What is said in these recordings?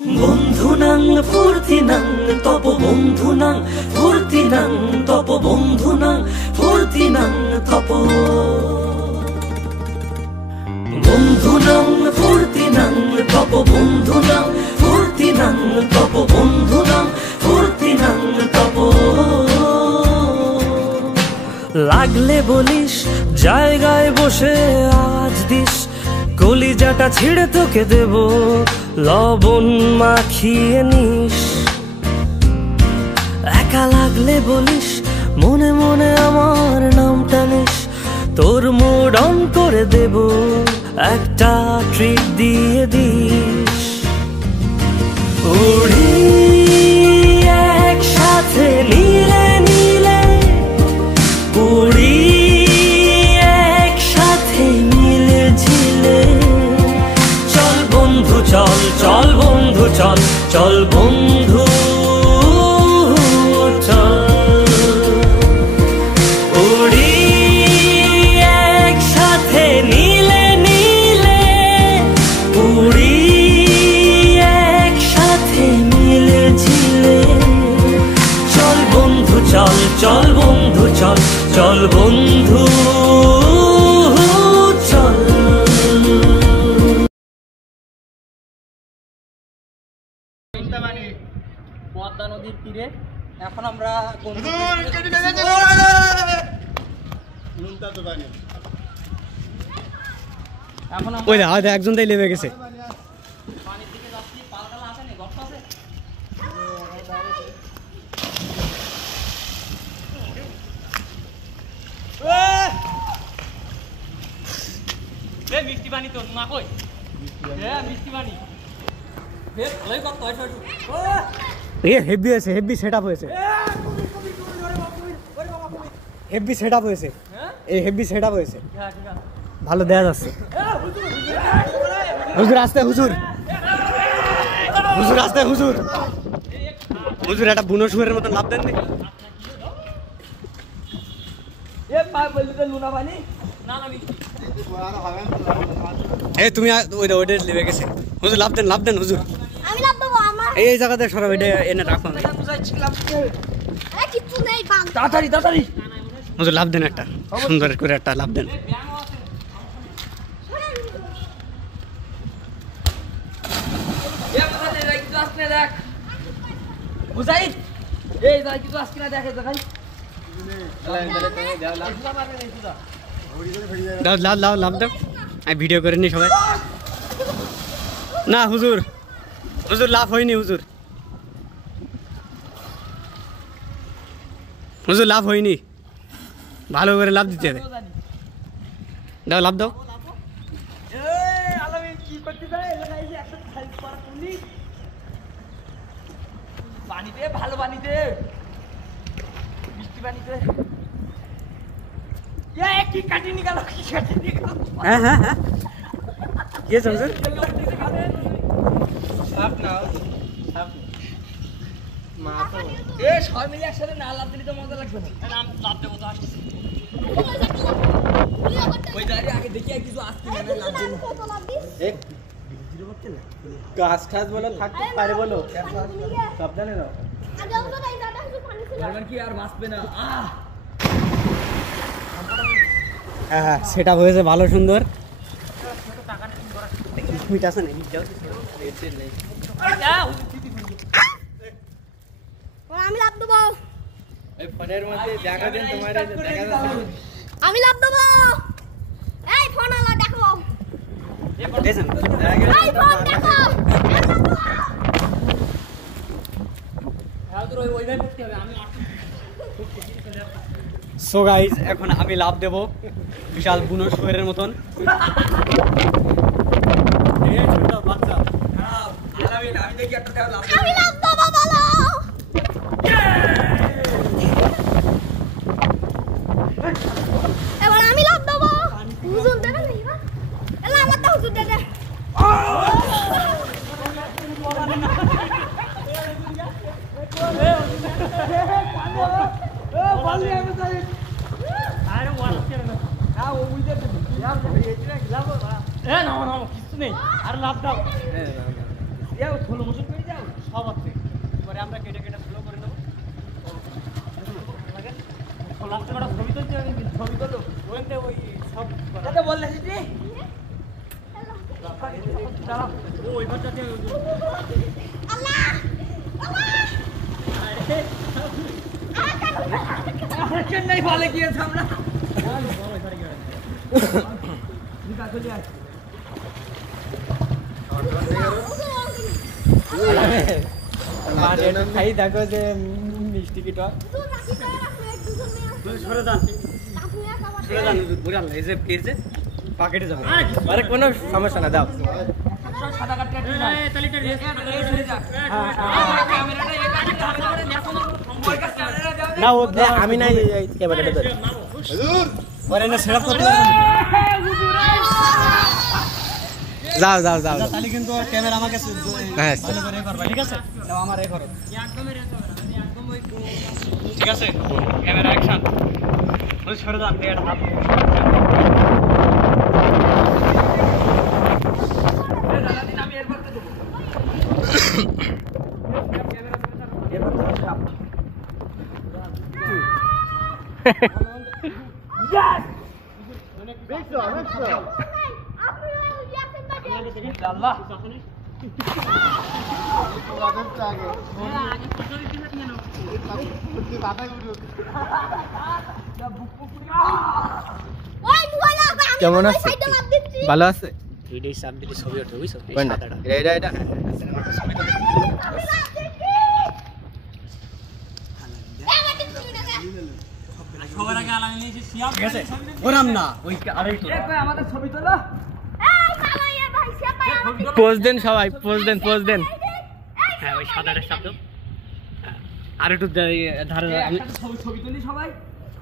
বন্ধুনাং ফুর্তিনাং তপ বন্ধুনাং ফুর্তিনাং তপ বন্ধুনাং ফুর্তিনাং তপ বন্ধুনাং ফুর্তিনাং তপ বন্ধুনাং ফুর্তিনাং তপ বন্ধুনাং ফুর্তিনাং তপ লাগলে বলিস জায়গায় বসে আওয়াজ দিস কলিজাটা ছিঁড়ে তোকে দেব লবণ মাখিয়ে নিস একা লাগলে বলিস মনে মনে আমার নামটা নিস তোর মুড অন করে দেব একটা ট্রিট দিয়ে দিস উড়ি একসাথে নীলে নীলে উড়ি একসাথে মিলে ঝিলে চল বন্ধু চল চল বন্ধু চল চল বন্ধু চল উড়ি একসাথে নীলে নীলে উড়ি একসাথে মিলে ঝিলে চল বন্ধু চল চল বন্ধু চল চল বন্ধু চল পদ্মা নদীর তীরে এখন আমরা একজন তাই লেবে গেছে পানির দিকে যাচ্ছি পালকালা আছে না গর্ত আছে মিষ্টি পানি তো মা কই মিষ্টি পানি হেভি হয়েছে হেভি সেটআপ হয়েছে হেভি সেটআপ হয়েছে এই হেভি সেটআপ হয়েছে ভালো দেয়া যাচ্ছে হুজুর আসতে হুজুর হুজুর আসতে হুজুর হুজুর একটা বুনো শুয়ারের মতন লাভ দেন এই তুমি ওইটা লেবে গেছে হুজুর লাভ দেন হুজুর আমি লাভ দেবো আমার এই জায়গাতে সরাব এটা এনে রাখো আমি কিছু নেই বাং তাড়াতাড়ি তাড়াতাড়ি হুজুর লাভ দেন একটা সুন্দর করে একটা লাভ দেন দেখ বুঝাই এই যাই কিছু আজকে না দেখে দেখাই দাও লাভ দাও আমি ভিডিও করে নি সবাই না হুজুর হুজুর লাভ হয়নি হুজুর হুজুর লাভ হয়নি ভালো করে লাভ দিতে হবে দাও লাভ দাও পানিতে ভালো পানিতে মিষ্টি পানিতে কি কাটি নিকালো কি কাটি নিকালো হ্যাঁ কি হুজুর সবাই মিলে একসাথে না লাভ দিলে তো মজা লাগবে না লাভ দেবো তো আসছি ওই দাঁড়িয়ে আগে দেখি কিছু আসছে না লাভ দেবো গাছ ঠাছ বলো থাকতে পারে বলো সাবধানে দাও কি আর বাঁচবে না হ্যাঁ সেটা হয়েছে ভালো সুন্দর আমি লাভ দেবো ফোনের মধ্যে দেখা দেন তোমার আমি লাভ দেবো এই ফোন আলা দেখো এই ফোন দেখো সো গাইজ এখন আমি লাভ দেব বিশাল বুনো শুয়ারের মতন আমি লাভ দেবো বলো এবার আমি লাভ দেবো হুজুর দেবে না এলা আমার তো হুজুর দেবে কিছু নেই আর লাভ দাও যাও ছোলো মোশন করে যাও সব আছে পরে আমরা কেটে কেটে ফলো করে নেবো লাস্টে কটা ছবি তুলতে হবে কিন্তু ছবি করো ওইতে ওই সব এটা বললে দিদি দাঁড়াও ও ওই ঘরটাতে আল্লাহ আমরা চেন্নাই ভালো গিয়েছে আমরা চলে আসছি খাই দেখো যে মিষ্টি কিটা সরে যান সরে যান বুঝাল এই যে পাকেটে যাবে আরে কোনো সমস্যা না দাও সাদা কাটটা তালিটা না ও আমি নাই ক্যামেরাটা ধরে ওরে না সেটআপ করতে যাও যাও যাও তাহলে কিন্তু ক্যামেরা আমাকে হ্যাঁ ভালো করে করবা ঠিক আছে নাও আমার এই করো একদম ওই ঠিক আছে ক্যামেরা অ্যাকশন ওই সরে যান এটা হাত আমি এরপর তো দেবো আল্লাহ কেমন আছে ভালো আছে ভিডিও সাব দিলে ছবি ওঠে বুঝছো এটা এটা সবার আগে আলাদা নিয়েছি সিয়াম ঠিক আছে ওরাম না ওই আরেই তো আমাদের ছবি তোলো পোজ দেন সবাই পোজ দেন হ্যাঁ ওই সাদাটা শব্দ আর একটু ধারে ছবি তুলি সবাই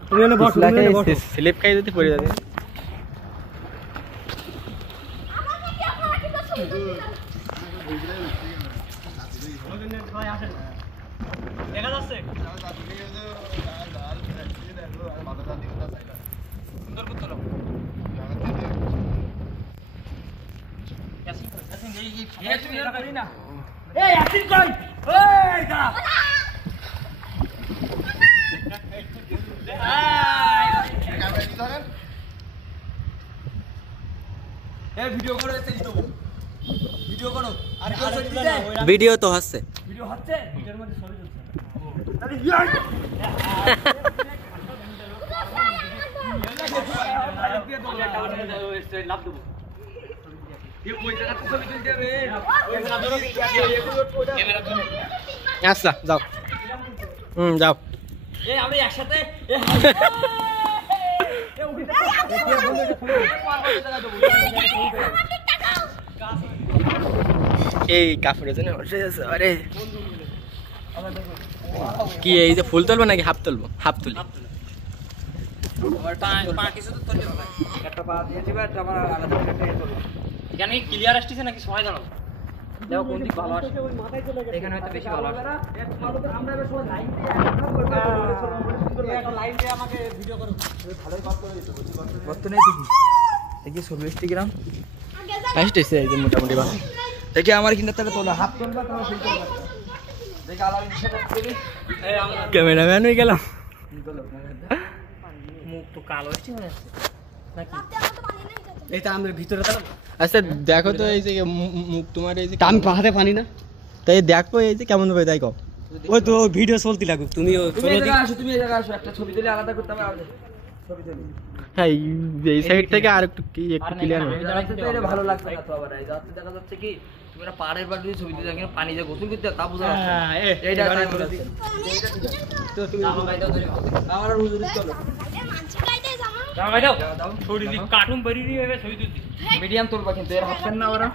তুমি এনে বসো স্লিপ খাই দিতে পড়ে যাবে দেখা যাচ্ছে সুন্দর করে তোলো এই তুমি এরা করি না এই আসিন কই এই দাঁড়া এই ভিডিও করো এতে দেবো ভিডিও করো আর ভিডিও তো হচ্ছে ভিডিও হচ্ছে ভিডিওর মধ্যে ছবি তুলছে তাহলে লাভ দেবো আচ্ছা যাও যাও আমরা একসাথে এই কাপড়ের জন্য বসে আছে আরে কি এই যে ফুল তুলবো নাকি হাফ তুলবো হাফ তুলি একটা পা দিয়ে দিবে একটা আমার আলাদা একটা তুলবো এখানে ক্লিয়ার আসছে নাকি সবাই দাঁড়াও দেখো কোন দিক ভালো আসে এখানে হয়তো বেশি ভালো আসে আমরা এবার সবাই লাইন দিয়ে একটা লাইন দিয়ে আমাকে ভিডিও করো ভালোই কাজ করে দিতে বলতে নেই দেখি দেখি ছবি ইনস্টাগ্রাম ফার্স্ট এসে এই যে মোটামুটি ভালো দেখি আমার কিনা তাহলে তোলা হাফ তুলবা তাহলে সেই তুলবা দেখি আলাদা সেটা করি ক্যামেরাম্যান হয়ে গেলাম মুখ তো কালো হচ্ছে মনে হচ্ছে এইটা আমাদের ভিতরে আচ্ছা দেখো তো এই যে মুখ তোমার এই যে কান পাহাড়ে পানি না তাই দেখো এই যে কেমন হবে তাই কও ওই তো ভিডিও চলতে লাগুক তুমিও তুমি এই জায়গায় আসো তুমি এই জায়গায় আসো একটা ছবি তুলে আলাদা করতে হবে আমাদের ছবি তুলি হ্যাঁ এই সাইড থেকে আর একটু ক্লিয়ার হবে এটা ভালো লাগছে না তো আবার এই যাচ্ছে দেখা যাচ্ছে কি তুমি একটা পাড়ের বাড়ি ছবি দিতে এখানে পানি যে গোসল করতে তা বোঝা যাচ্ছে না। এইটা তাই বলেছি তো তুমি আমার আর হুজুর চলো দাও ভাই দাও ছবি দি কার্টুন বেরি নি হবে ছবি তুলছি মিডিয়াম তুলবা কিন্তু এর হাফ না ওরা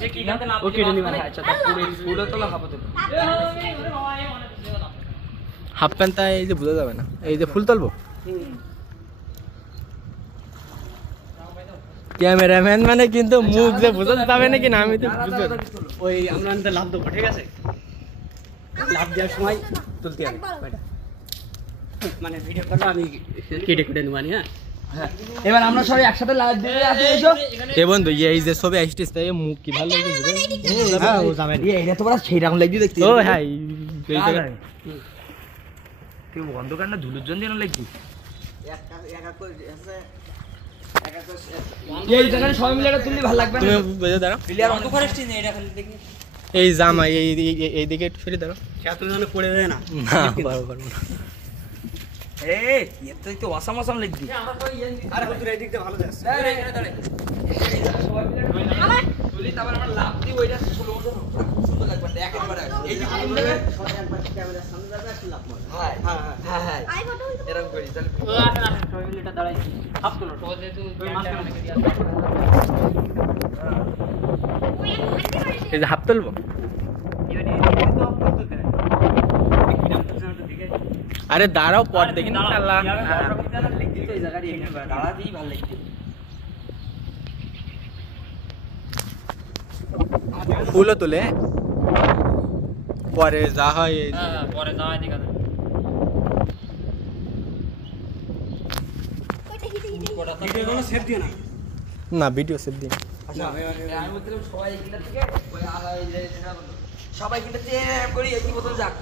যে কি নাতে না ওকে রে নিবা আচ্ছা তা পুরো ফুলও তোলা হাফ তুলবা হাফ প্যান্টটা এই যে বোঝা যাবে না এই যে ফুল তুলবো ক্যামেরাম্যান মানে কিন্তু মুখ যে বোঝা যাবে নাকি না আমি তো বুঝতে ওই আমরা নিতে লাভ দেবো ঠিক আছে লাভ দেওয়ার সময় তুলতে হবে মানে ভিডিও করবো আমি কেটে কেটে নেবানি হ্যাঁ হ্যাঁ এবার আমরা সবাই একসাথে লাইভ দিয়ে আসি এসো এ বন্ধু এই যে ছবি আসছিস তাই মুখ কি ভালো লাগছে হ্যাঁ ও জামাই এটা তো বড় সেই রকম লাগছে দেখতে ও হ্যাঁ এই জায়গা তুই অন্ধকার না ধুলুর জন্য যেন লাগছি এই জায়গায় সবাই মিলে এটা তুললে ভালো লাগবে তুমি না বুঝে দাঁড়াও প্লেয়ার অন্ধকার আসছে না এটা খালি দেখি এই জামা এই দিকে একটু সরে দাঁড়াও তুমি জানো পড়ে যায় না না পারবো না এই এত তো অসাম অসাম লাগছি আরে হুজুর এই দিকটা ভালো যাচ্ছে আরে এখানে দাঁড়াই সবাই মিলে তুলি তারপর আমরা লাভ দিই ওইটা স্লো মোশন সুন্দর লাগবে একেবারে এই যে ক্যামেরার সামনে যাবে একটু লাভ মারো হ্যাঁ হ্যাঁ হ্যাঁ আই ফটো হইতো এরকম করি তাহলে সবাই মিলে এটা দাঁড়াই হাফ তোলো তো যেহেতু এই যে হাত তুলবো আরে দাঁড়াও পর দেখি না আল্লাহ ফুলও তুলে পরে যা হয় পরে যাওয়া দিকে না ভিডিও সেভ দিন সবাই কিন্তু করি একই বোতল যাক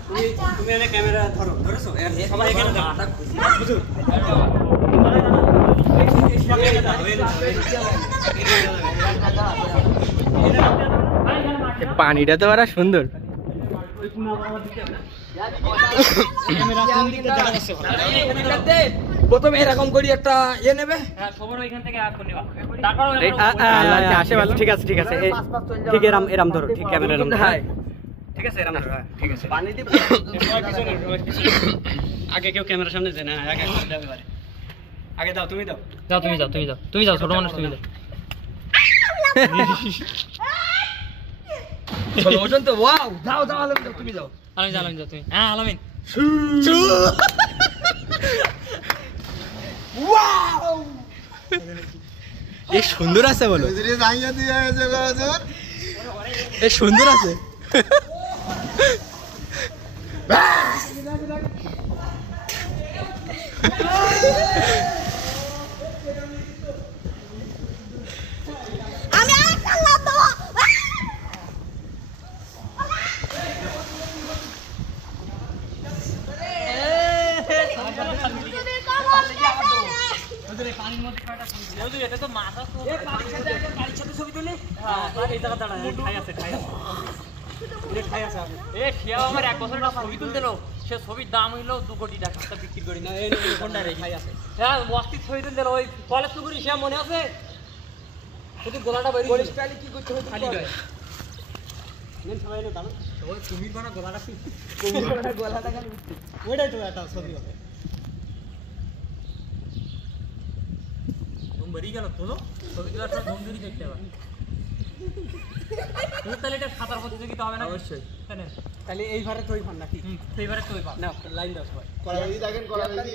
তুমি এনে ক্যামেরা ধরো ধরেছো সবাই এখানে পানিটা তো বড় সুন্দর প্রথমে এরকম করি একটা নেবে সবার ওইখান থেকে আগ করে নিবা তারপর আসে ভালো ঠিক আছে ঠিক আছে ঠিক এরাম ধরো ঠিক ক্যামেরা এরাম হ্যাঁ ঠিক আছে এরাম ধরো ঠিক আছে পানি দিব আগে কেউ ক্যামেরার সামনে যায় না আগে যাবে পারে আগে দাও তুমি দাও যাও তুমি যাও ছোট মানুষ তুমি যাও চলো ওজন তো ওয়াও যাও আলম যাও তুমি যাও আলামিন যাও তুমি হ্যাঁ আলামিন ওয়াও এই সুন্দর আছে বলো এই সুন্দর আছে আমি আরেকটা লাভ দেবো এটা তো মাথা বাড়ির সাথে ছবি তুলি এই জায়গা দাঁড়া ঠাই আছে এ শিয়া আমার 1 বছর একটা ছবি তুলতে লো সে ছবির দাম হইলো 2 কোটি টাকা তা বিক্রি করি না এই কোনটা রে ঠাই আছে হ্যাঁ মস্তি ছবি তুলতে ওই কলেজ পুকুরি শিয়া মনে আছে শুধু গোলাটা বেরিয়ে কলেজ প্যালি কি করতে হবে খালি গায় নেন সবাই এনে দাঁড়ান ওই কুমির বানা গোলাটা গলাটা খালি ওইটাই তো একটা ছবি হবে ঘুম বেরিয়ে গেল তো ছবি তোলার সময় ঘুম ধরে দেখতে হবে তাহলে এটা খাতার প্রতিযোগিতা হবে না অবশ্যই তাহলে এইবারে তুই পান নাকি সেইবারে তুই পা না লাইন দাও সবাই কলাবাজি দেখেন কলাবাজি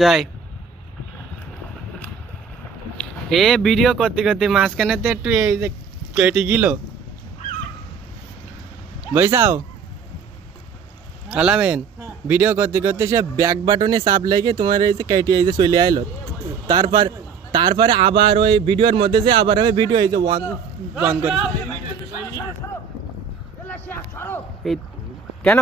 যাই এ ভিডিও করতে করতে মাঝখানে তো একটু এই যে কেটে গেল বৈশাও আলামেন ভিডিও করতে করতে সে ব্যাক বাটনে চাপ লেগে তোমার এই যে কেটে এই যে চলে আইলো তারপরে আবার ওই ভিডিওর মধ্যে যে আবার আমি ভিডিও এই যে বন্ধ করে এই কেন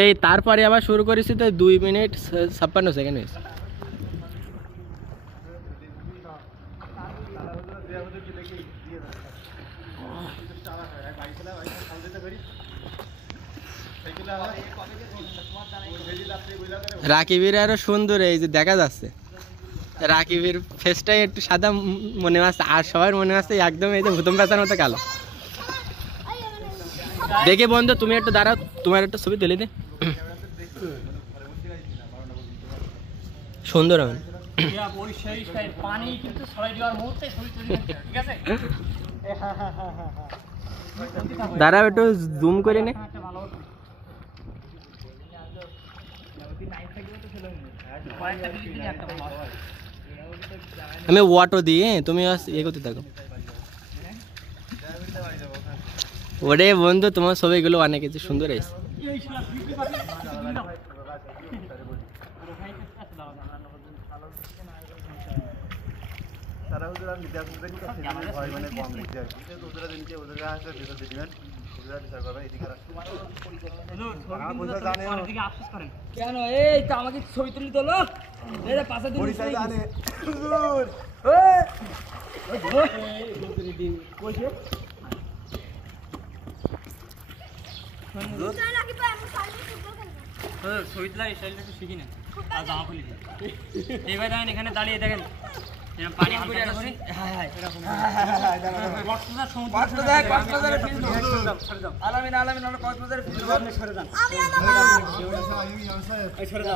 এই তারপরে আবার শুরু করেছি তো 2 মিনিট 56 সেকেন্ড হয়েছে রাকিবের আরো সুন্দর এই যে দেখা যাচ্ছে রাকিবের ফেসটাই একটু সাদা মনে হচ্ছে আর সবার মনে হচ্ছে একদম এই যে ভূতম পেঁচার মতো কালো দেখে বন্ধু তুমি একটু দাঁড়াও তোমার একটা ছবি তুলে দে সুন্দর হবে দাঁড়াও একটু জুম করে নে আমি অটো দিয়ে তুমি ইয়ে করতে থাকো ওরে বন্ধু তোমার ছবিগুলো অনেক কিছু সুন্দর হয়েছে কেন এই তো আমাকে ছবি তুলি তোলো পাশে ছবি তোলা স্টাইলটা একটু শিখি না আর জামা খুলি এইবার দেখেন এখানে দাঁড়িয়ে দেখেন পানি হালকা করে আছে চলো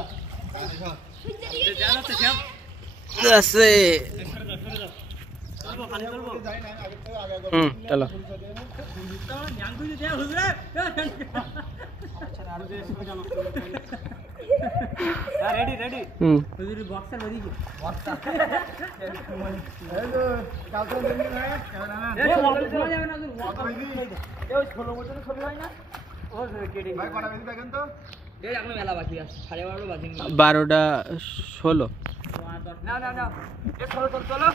রেডি রেডি হুজুর বক্সার বডি কি বক্সা কালকে দিন না এ মোটর চলা যাবে না হুজুর এই 16 বছরের ছবি হয় না ও কেডি ভাই কটা বেজে দেখেন তো এই এখন মেলা বাকি আছে 12:30 বাজে 12টা 16 না না না এ চলো চলো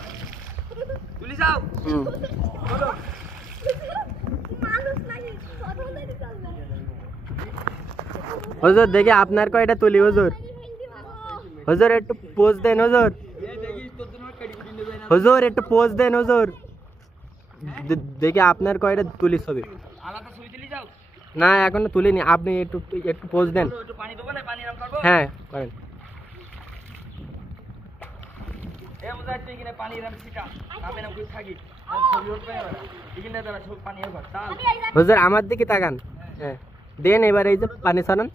তুলি যাও চলো মানুষ নাকি কথা বলতে চলবে হুজুর দেখি আপনার কয়টা তুলি হুজুর হুজুর একটু পোজ দেন হুজুর হুজুর একটু পোজ দেন হুজুর দেখি আপনার কয়টা তুলি ছবি আলাদা ছবি তুলি যাও না এখনো তুলিনি আপনি একটু একটু পোজ দেন একটু পানি দেবো না পানি রাম করব হ্যাঁ করেন এ মুজাহিদ তুই কিনে পানি রাম শিকা আমি না কই থাকি ছবি উঠবে না এখানে দাঁড়া ছবি পানি হবে তাল হুজুর আমার দিকে তাকান হ্যাঁ দেন এবার এই যে পানি ছড়ান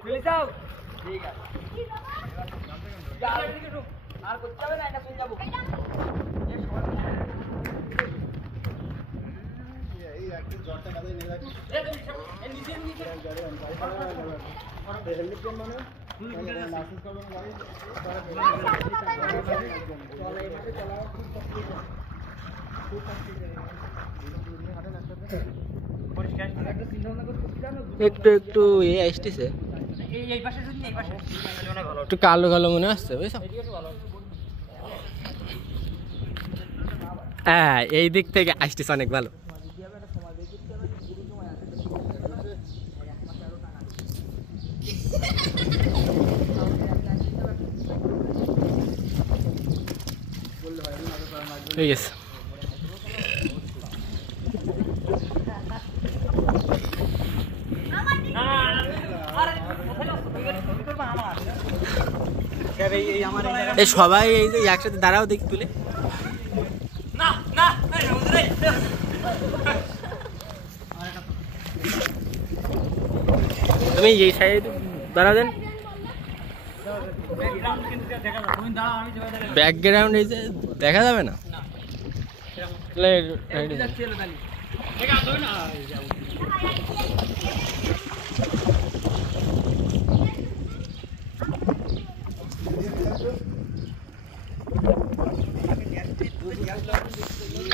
তুলি যাও ঠিক আছে আর করতে হবে না এটা শুন যাবো এই একটু জলটা কাঁদে নিয়ে রাখি এই নিচে হেলমেট কোন মানে লাইসেন্স করবেন গাড়ি চলে এইভাবে চালাও খুব একটু একটু এ আসতেছে এই পাশে যদি এই পাশে অনেক ভালো একটু কালো কালো মনে হচ্ছে বুঝছো? হ্যাঁ এই দিক থেকে আসতেছে অনেক ভালো। ঠিক আছে এই সবাই এই যে একসাথে দাঁড়াও দেখি তুলে না না তুমি এই সাইডে দাঁড়াও দেন। ব্যাকগ্রাউন্ড এই যে দেখা যাবে না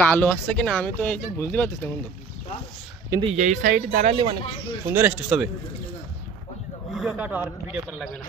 কালো আসছে কিনা আমি তো এই যে বুঝতে পারতেছি না বন্ধু, কিন্তু এই সাইডে দাঁড়ালে অনেক সুন্দর আসতেছে। তবে ভিডিও কাটো আর ভিডিও করা লাগবে না।